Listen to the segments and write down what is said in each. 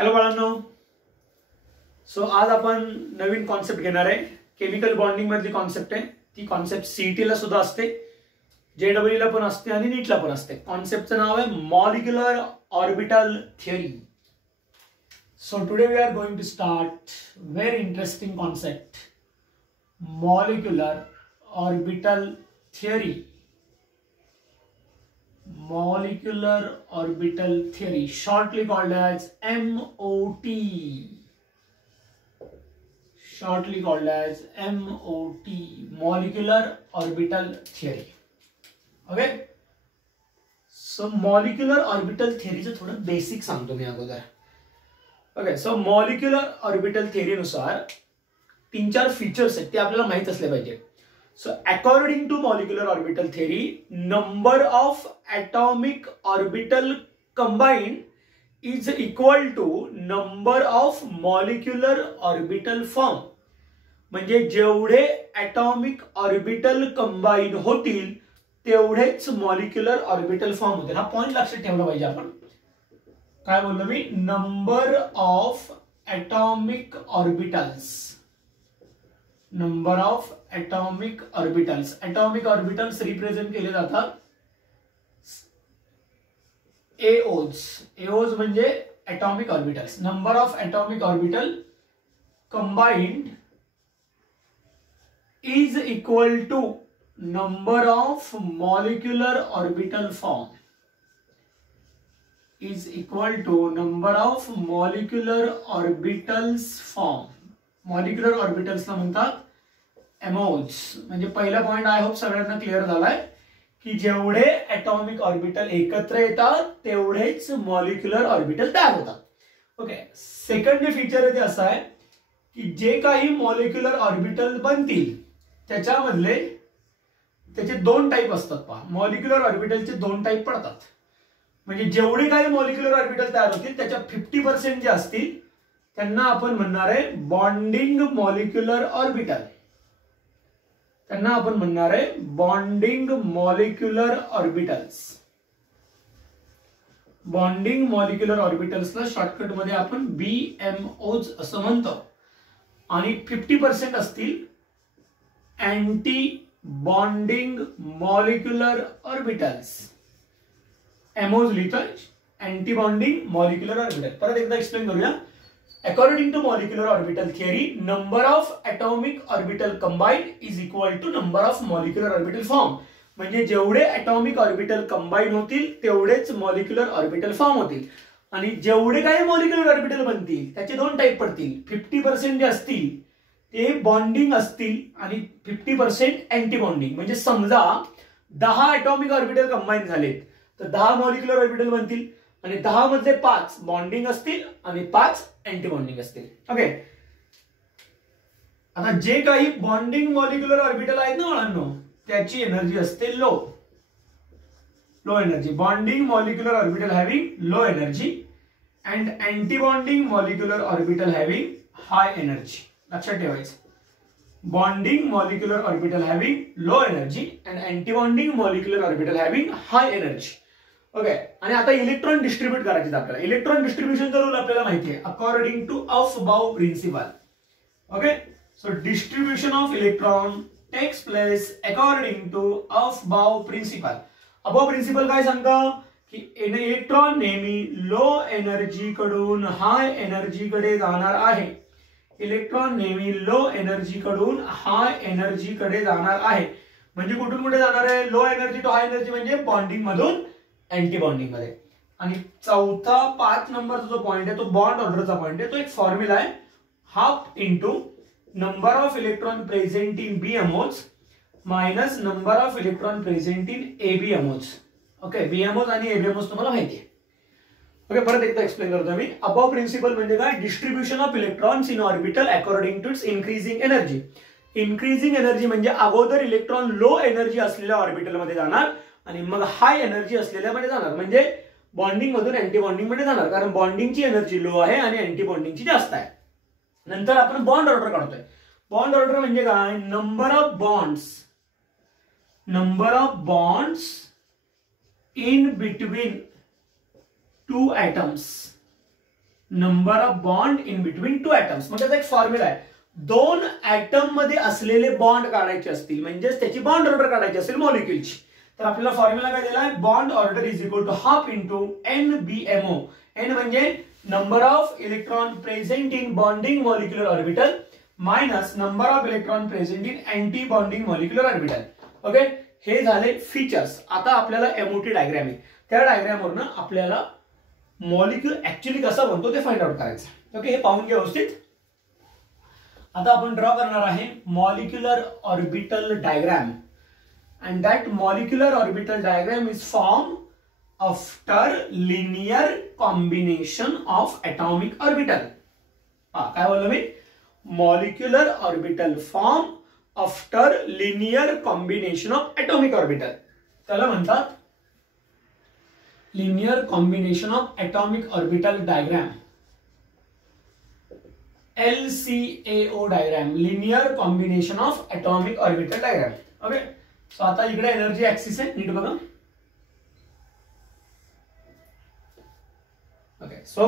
Hello बाळांनो. So आज आपण नवीन कॉन्सेप्ट घेणार आहे. केमिकल बॉन्डिंग मधली कॉन्सेप्ट आहे. ती कॉन्सेप्ट सीईटी ला सुद्धा असते, जेडब्ल्यू ला पण असते आणि नीट ला पण असते. कॉन्सेप्टचं नाव आहे molecular orbital theory. So today we are going to start very interesting concept, molecular orbital theory. Molecular orbital theory, shortly called as MOT. Shortly called as MOT, molecular orbital theory. Okay. So molecular orbital theory चं थोडं basic सांगतो मी अगोदर. Okay. So molecular orbital theory नुसार 3-4 features आहेत ते आपल्याला माहित असले पाहिजे. So according to molecular orbital theory, number of atomic orbital combined is equal to number of molecular orbital form. म्हणजे जेवढे atomic orbital combine होतील तेवढेच molecular orbital form होतील. हा पॉइंट लक्षात ठेवला पाहिजे आपण. काय बोललो मी? Number of atomic orbitals. Number of atomic orbitals. atomic orbitals represent केले जातात AOs. AOs म्हणजे atomic orbitals. Number of atomic orbital combined is equal to number of molecular orbital form. Is equal to number of molecular orbitals form. Molecular ऑर्बिटल्सला म्हणतात MOs. म्हणजे पहिला point I hope सगळ्यांना clear झालाय की जेवढे atomic orbital एकत्र येतात तेवढेच मॉलिक्युलर ऑर्बिटल तयार होतात. ओके. सेकंड जे फीचर आहे ते असं आहे की जे काही मॉलिक्युलर ऑर्बिटल बनतील त्याच्यामधले त्याचे 2 टाईप असतात. पहा, मॉलिक्युलर ऑर्बिटलचे 2 टाईप पडतात. म्हणजे जेवढे काही मॉलिक्युलर ऑर्बिटल तयार होतील त्याच्या 50% जे असतील त्यांना आपण म्हणणार आहे बॉन्डिंग मॉलिक्युलर ऑर्बिटल. त्यांना आपण म्हणणार आहे bonding molecular orbitals. Bonding molecular ऑर्बिटल्सला शॉर्टकट मध्ये आपण BMOs असं म्हणतो. आणि 50% असतील anti bonding molecular orbitals. MOs लिहितोय अँटी बॉन्डिंग मॉलिक्युलर ऑर्बिटल. परत एकदा एक्सप्लेन करूया. According to molecular orbital theory, number of atomic orbital combined is equal to number of molecular orbital form. म्हणजे जेवढे atomic orbital combine होतील तेवढेच molecular orbital form होतील. आणि जेवढे काही molecular orbital बनतील त्याचे 2 टाइप पडतील. 50% जे असतील ते बॉन्डिंग असतील आणि 50% अँटी बॉन्डिंग. म्हणजे समजा 10 atomic orbital combine झालेत तर 10 molecular orbital बनतील आणि 10 मधले 5 बॉन्डिंग असतील आणि 5 अँटी बॉन्डिंग असतील. ओके. आता जे काही बॉन्डिंग मॉलिक्युलर ऑर्बिटल आहेत ना मुलांनो त्याची एनर्जी असते low energy. Bonding molecular orbital having low energy and anti bonding molecular orbital having high energy. लक्षात ठेवायचं. Bonding molecular orbital having low energy and anti bonding molecular orbital having high energy. Okay. आणि आता electron distribute करायचे आपल्याला. Electron डिस्ट्रीब्युशनचा rule आपल्याला माहिती आहे according to aufbau principle. Okay. So distribution of electron takes place according to aufbau principle. Aufbau principle काय सांगतं की इलेक्ट्रॉन नेहमी लो एनर्जी कडून हाय एनर्जी कडे जाणार आहे. इलेक्ट्रॉन नेहमी लो एनर्जी कडून हाय एनर्जी कडे जाणार आहे. म्हणजे कुठून कुठे जाणार आहे? Low energy to high energy म्हणजे बॉन्डिंग मधून अँटी बॉन्डिंग मध्ये. आणि चौथा 5 नंबरचा जो पॉइंट आहे तो बॉन्ड ऑर्डरचा पॉइंट आहे. तो एक फॉर्म्युला आहे half into number of electron present in BMOs minus number of electron present in ABMOs. Okay. BMOs आणि ABMOs तुम्हाला माहिती आहे. ओके. परत एकदा एक्सप्लेन करतो मी. अबाउ प्रिन्सिपल म्हणजे काय? Distribution of electrons in orbital according to its increasing energy. Increasing energy म्हणजे अगोदर इलेक्ट्रॉन लो एनर्जी असलेल्या ऑर्बिटल मध्ये जाणार आणि मग हाय एनर्जी असलेल्या मध्ये जाणार. म्हणजे बॉन्डिंग मधून अँटी बॉन्डिंग मध्ये जाणार. कारण बॉन्डिंगची एनर्जी लो आहे आणि अँटी बॉन्डिंगची जास्त आहे. नंतर आपण बॉन्ड ऑर्डर काढतोय. बॉन्ड ऑर्डर म्हणजे काय? Number of bonds in between 2 atoms. Number of bond in between two atoms. मग त्याचा एक फॉर्म्युला आहे, दोन ऍटम मध्ये असलेले बॉन्ड काढायचे असतील म्हणजेच त्याची बॉन्ड ऑर्डर काढायची असेल मॉलिक्युलची, तर आपल्याला फॉर्म्युला काय दिला आहे, bond order is equal to half into NBMO. N म्हणजे number of electron present in bonding molecular orbital minus number of electron present in anti bonding molecular orbital. Okay, हे झाले फीचर्स. आता आपल्याला MOT डायग्राम आहे, त्या डायग्रामवरून आपल्याला molecule actually कसा बनतो ते फाइंड आउट करायचं. ओके, हे पाहून घ्या व्यवस्थित. आता आपण ड्रॉ करणार आहे molecular orbital diagram, and that molecular orbital diagram is formed after linear combination of atomic orbital. काय बोललो मी, molecular orbital form after linear combination of atomic orbital. त्याला म्हणतात linear combination of atomic orbital diagram, LCAO diagram, linear combination of atomic orbital diagram. Okay, so आता इकडे energy axis आहे, नीट बघा. Okay, so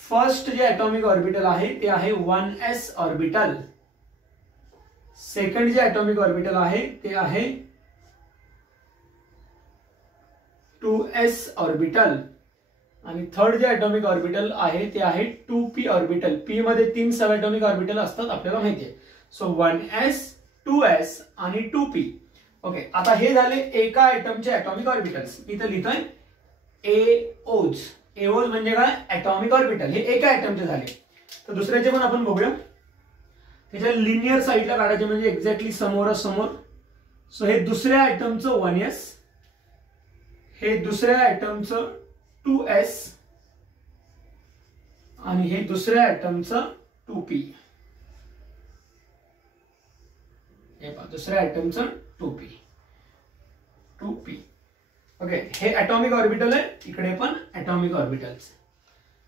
first जे atomic orbital आहे ते आहे 1s ऑर्बिटल. सेकंड जे ऍटॉमिक ऑर्बिटल आहे ते आहे 2s ऑर्बिटल आणि थर्ड जे ऍटॉमिक ऑर्बिटल आहे ते आहे 2p ऑर्बिटल. पी मध्ये 3 सब ऍटॉमिक ऑर्बिटल असतात आपल्याला माहिती आहे. सो 1s 2s आणि 2p. ओके, आता हे झाले एका आयटमचे ऍटॉमिक ऑर्बिटल्स. इथं लिहितोय एओज. एओज म्हणजे काय, ऍटॉमिक ऑर्बिटल. हे एका आयटमचे झाले. तर दुसऱ्याचे पण आपण बघूया. त्याच्या लिनियर साईडला काढायचे म्हणजे एक्झॅक्टली समोरासमोर. सो हे दुसऱ्या आयटमचं 1s, हे दुसऱ्या आयटमचं 2s आणि हे दुसऱ्या आयटमचं 2p. हे पहा, दुसऱ्या आयटमचं 2p. ओके, हे ऍटॉमिक ऑर्बिटल आहे, इकडे पण ऍटॉमिक ऑर्बिटल्स.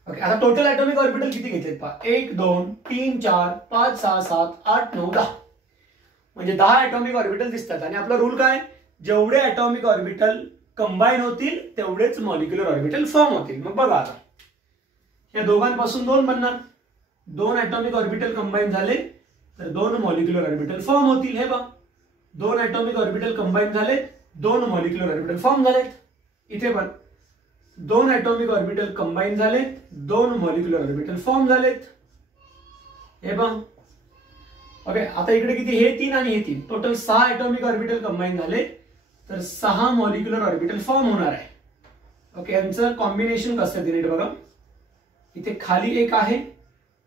ओके, आता टोटल ऍटॉमिक ऑर्बिटल किती घेतलेत पहा, 1 2 3 4 5 6 7 8 9 10. म्हणजे 10 ऍटॉमिक ऑर्बिटल दिसतात. आणि आपला रूल काय, जेवढे ऍटॉमिक ऑर्बिटल कंबाईन होतील तेवढेच मॉलिक्युलर ऑर्बिटल फॉर्म होतील. मग बघा, आता या दोघांपासून 2 बनणार. 2 ऍटॉमिक ऑर्बिटल कंबाईन झाले तर 2 मॉलिक्युलर ऑर्बिटल फॉर्म होतील. हे बघा, 2 ऍटॉमिक ऑर्बिटल कंबाईन झालेत, 2 मॉलिक्युलर ऑर्बिटल फॉर्म झालेत. इथे पण 2 ऍटॉमिक ऑर्बिटल कंबाईन झालेत, 2 मॉलिक्युलर ऑर्बिटल फॉर्म झालेत. हे बघा. ओके, आता इकडे किती, हे 3 आणि हे 3, टोटल 6 ऍटॉमिक ऑर्बिटल कंबाईन झाले तर 6 मॉलिक्युलर ऑर्बिटल फॉर्म होणार आहे. ओके, यांचं कॉम्बिनेशन कसं आहे नीट बघा. इथे खाली एक आहे,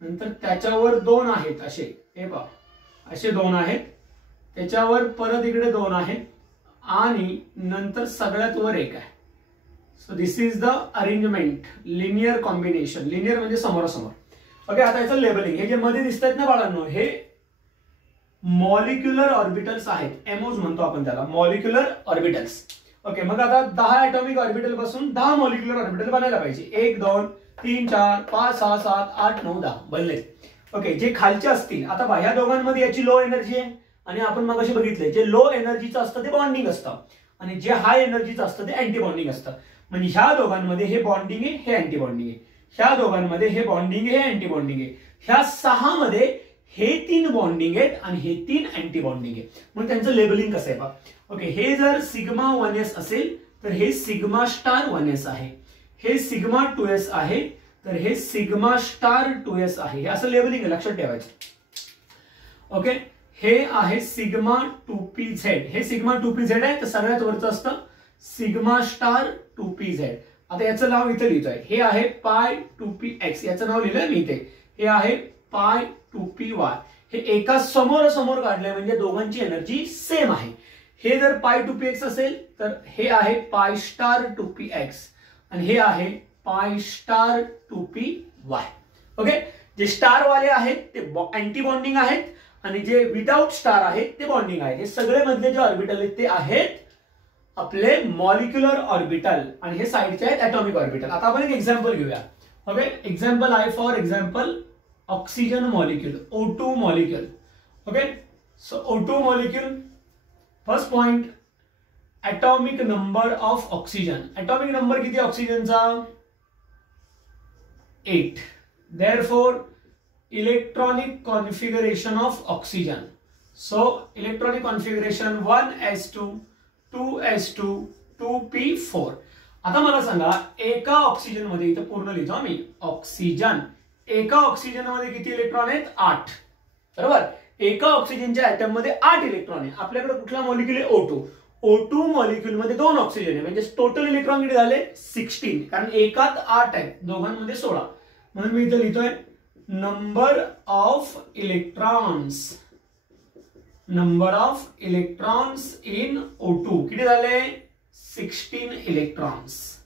नंतर त्याच्यावर 2 आहेत असे. हे पहा, असे 2 आहेत, त्याच्यावर परत इकडे 2 आहेत आणि नंतर सगळ्यात वर एक आहे. So this is the arrangement, linear combination. Linear म्हणजे समोरासमोर. ओके, आता याचं लेबलिंग, हे जे मध्ये दिसत आहेत ना बाळांनो, हे मॉलिक्युलर ऑर्बिटल्स आहेत. एमओज म्हणतो आपण त्याला, मॉलिक्युलर ऑर्बिटल्स. ओके, मग आता 10 ऍटॉमिक ऑर्बिटल पासून 10 मॉलिक्युलर ऑर्बिटल बनायला पाहिजे. 1 2 3 4 5 6 7 8 9 10 बनले. ओके, जे खालचे असतील, आता ह्या दोघांमध्ये याची लो एनर्जी आहे आणि आपण मगाशी बघितले जे लो एनर्जीचं असतं ते बॉन्डिंग असतं आणि जे हाय एनर्जीचं असतं ते अँटी बॉन्डिंग असतं. म्हणजे ह्या दोघांमध्ये हे बॉन्डिंग आहे, हे अँटी बॉन्डिंग आहे. ह्या दोघांमध्ये हे बॉन्डिंग आहे, हे अँटी बॉन्डिंग आहे. ह्या 6 मध्ये हे 3 बॉन्डिंग आहेत आणि हे 3 अँटी बॉन्डिंग आहे. मग त्यांचं लेबलिंग कसं आहे पहा. ओके, हे जर सिग्मा 1s असेल तर हे सिग्मा स्टार 1s आहे. हे सिग्मा 2s आहे तर हे सिग्मा स्टार 2s आहे. हे असं लेबलिंग आहे, लक्षात ठेवायचं. ओके, हे आहे सिग्मा 2pz. हे सिग्मा 2pz आहे, तर सगळ्यात वरचं असतं सिग्मा स्टार 2pz. आता याचं नाव इथे लिहितोय, हे आहे पाय 2px. याचं नाव लिहिलंय मी इथे, हे आहे पाय 2py. हे एका समोरासमोर काढलंय म्हणजे दोघांची एनर्जी सेम आहे. हे जर पाय 2px असेल तर हे आहे पाय स्टार 2px आणि हे आहे पाय स्टार 2py. ओके, जे स्टार वाले आहेत ते अँटी बॉन्डिंग आहेत आणि जे विदाउट स्टार आहेत ते बॉन्डिंग आहेत. हे सगळे मधले जे ऑर्बिटल आहेत ते आहेत आपले मॉलिक्युलर ऑर्बिटल आणि हे साइडचे आहेत ऍटॉमिक ऑर्बिटल. आता आपण एक एक्झाम्पल घेऊया. ओके, एक्झाम्पल आहे for example oxygen molecule, O2 molecule. Okay, so O2 molecule, first point, atomic number of oxygen. Atomic number किती ऑक्सिजनचा? 8. Therefore, electronic configuration of oxygen. So electronic configuration 1s2 2s2 2p4. आता मला सांगा एका oxygen मध्ये, इथे पूर्ण लिहितो मी, ऑक्सिजन एका ऑक्सिजन मध्ये किती इलेक्ट्रॉन आहेत? 8. बरोबर. एका ऑक्सिजनच्या ॲटम मध्ये 8 इलेक्ट्रॉन आहे. आपल्याकडे कुठला मॉलिक्यूल आहे? O2. O2 मॉलिक्यूल मध्ये 2 ऑक्सिजन आहे, म्हणजे टोटल इलेक्ट्रॉन किती झाले? 16. कारण एकात 8 आहेत, दोघांमध्ये 16. म्हणून मी इथे लिहितोय number of electrons in O2 किती झाले? 16 इलेक्ट्रॉन्स.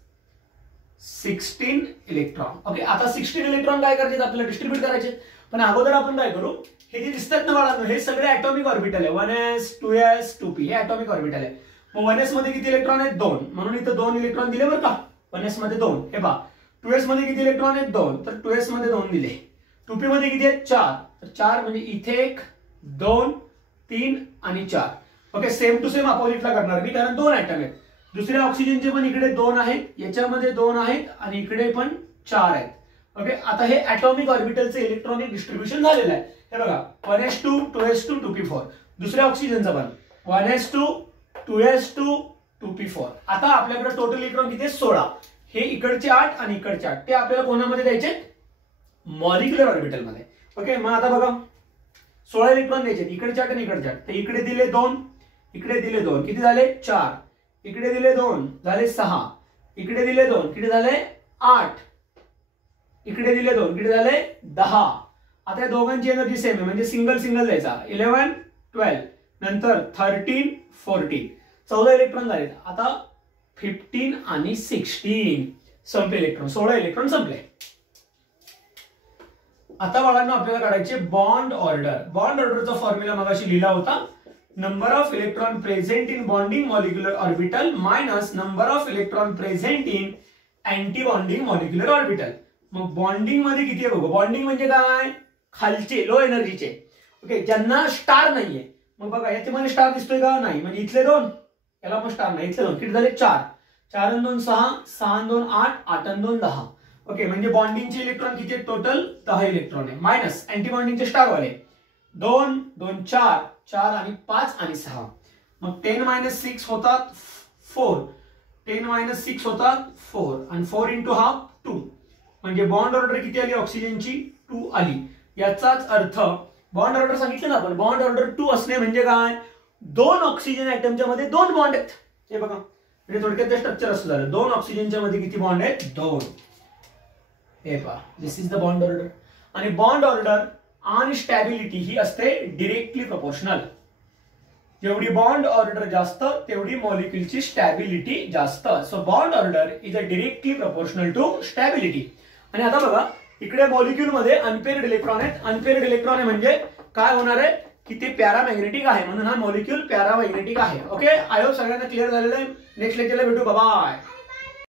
16 इलेक्ट्रॉन. ओके. आता 16 इलेक्ट्रॉन काय करायचे? आपल्याला डिस्ट्रीब्यूट करायचे. पण अगोदर आपण काय करू, हे जे दिसतात ना बाळांनो, हे सगळे ॲटॉमिक ऑर्बिटल आहे. 1s 2s 2p हे ॲटॉमिक ऑर्बिटल आहे. मग 1s मध्ये किती इलेक्ट्रॉन आहेत? 2. म्हणून इथे 2 इलेक्ट्रॉन दिले बरं का. 1s मध्ये 2. हे पहा. 2s मध्ये किती इलेक्ट्रॉन आहेत? 2. तर 2s मध्ये 2 दिले. 2p मध्ये किती आहेत? 4. तर 4 म्हणजे इथे 1 2 3 आणि 4. ओके. सेम टू सेम अपोजिटला करणार मी, कारण 2 ॲटम आहेत. दुसऱ्या ऑक्सिजनचे पण इकडे 2 आहेत, याच्यामध्ये 2 आहेत आणि इकडे पण 4 आहेत. ओके. आता हे ॲटॉमिक ऑर्बिटलचे इलेक्ट्रॉनिक डिस्ट्रीब्युशन झालेलं आहे. हे बघा 1s2 2s2 2p4. दुसऱ्या ऑक्सिजनचं पण 1s2 2s2 2p4. आता आपल्याकडे टोटल इलेक्ट्रॉन किती आहेत? 16. हे इकडचे 8 आणि इकडचे 8 ते आपल्याला कोणामध्ये द्यायचे? मॉलिक्युलर ऑर्बिटल मध्ये. ओके. मग आता बघा 16 इलेक्ट्रॉन द्यायचे, इकडचे 8 आणि इकडचे 8. तर इकडे दिले 2, इकडे दिले 2, किती झाले? 4. इकडे दिले 2 झाले 6. इकडे दिले 2 किती झाले? 8. इकडे दिले 2 किती झाले? 10. आता या दोघांची एनर्जी सेम आहे, म्हणजे सिंगल सिंगल द्यायचा. 11 12 नंतर 13 14 14 इलेक्ट्रॉन झाले. आता 15 आणि 16 संपले इलेक्ट्रॉन. 16 इलेक्ट्रॉन संपले. आता बाळांनो आपल्याला काढायचे बॉन्ड ऑर्डर. बॉन्ड ऑर्डरचा फॉर्म्युला मगाशी लिहिला होता. Number of electron present in bonding molecular orbital minus number of electron present in anti bonding molecular orbital. मग बॉन्डिंग मध्ये किती आहे बघू. बॉन्डिंग म्हणजे काय? खालचे लो एनर्जीचे. ओके. ज्यांना स्टार नाहीये. मग बघा याच्यामध्ये स्टार दिसतोय का? नाही. म्हणजे इथले 2, याला पण स्टार नाही. इथले 2 किती झाले? 4. 4 आणि 2 6, 6 आणि 2 8, 8 आणि 2 10. ओके. म्हणजे बॉन्डिंगचे इलेक्ट्रॉन किती आहेत? टोटल 10 इलेक्ट्रॉन आहे. मायनस अँटी बॉन्डिंगचे स्टार वाले 2 2 4 4 आणि 5 आणि 6. मग 10 - 6 होतात 4. 10 - 6 होतात 4 आणि 4 × हाफ 2. म्हणजे बॉन्ड ऑर्डर किती आली ऑक्सिजनची? 2 आली. याचाच अर्थ बॉन्ड ऑर्डर सांगितलं ना आपण. बॉन्ड ऑर्डर 2 असणे म्हणजे काय? 2 ऑक्सिजन ॲटमच्या मध्ये 2 बॉन्ड आहेत. हे बघा, म्हणजे थोडक्यात ते स्ट्रक्चर असं झालं. 2 ऑक्सिजनच्या मध्ये किती बॉन्ड आहेत? 2. हे पहा, this is the bond order. आणि बॉन्ड ऑर्डर आणि स्टॅबिलिटी ही असते डिरेक्टली प्रोपोर्शनल. जेवढी बॉन्ड ऑर्डर जास्त तेवढी मॉलिक्युलची स्टॅबिलिटी जास्त. So bond order is a directly proportional to stability. आणि आता बघा इकडे मॉलिक्यूल मध्ये अनपेअर्ड इलेक्ट्रॉन आहेत. अनपेअर्ड इलेक्ट्रॉन आहे म्हणजे काय होणार आहे की ते पॅरामॅग्नेटिक आहे, म्हणून हा मॉलिक्यूल पॅरामॅग्नेटिक आहे. ओके. आय होप सगळ्यांना क्लिअर झालेलं आहे. नेक्स्ट लेक्चरला भेटू. बाय.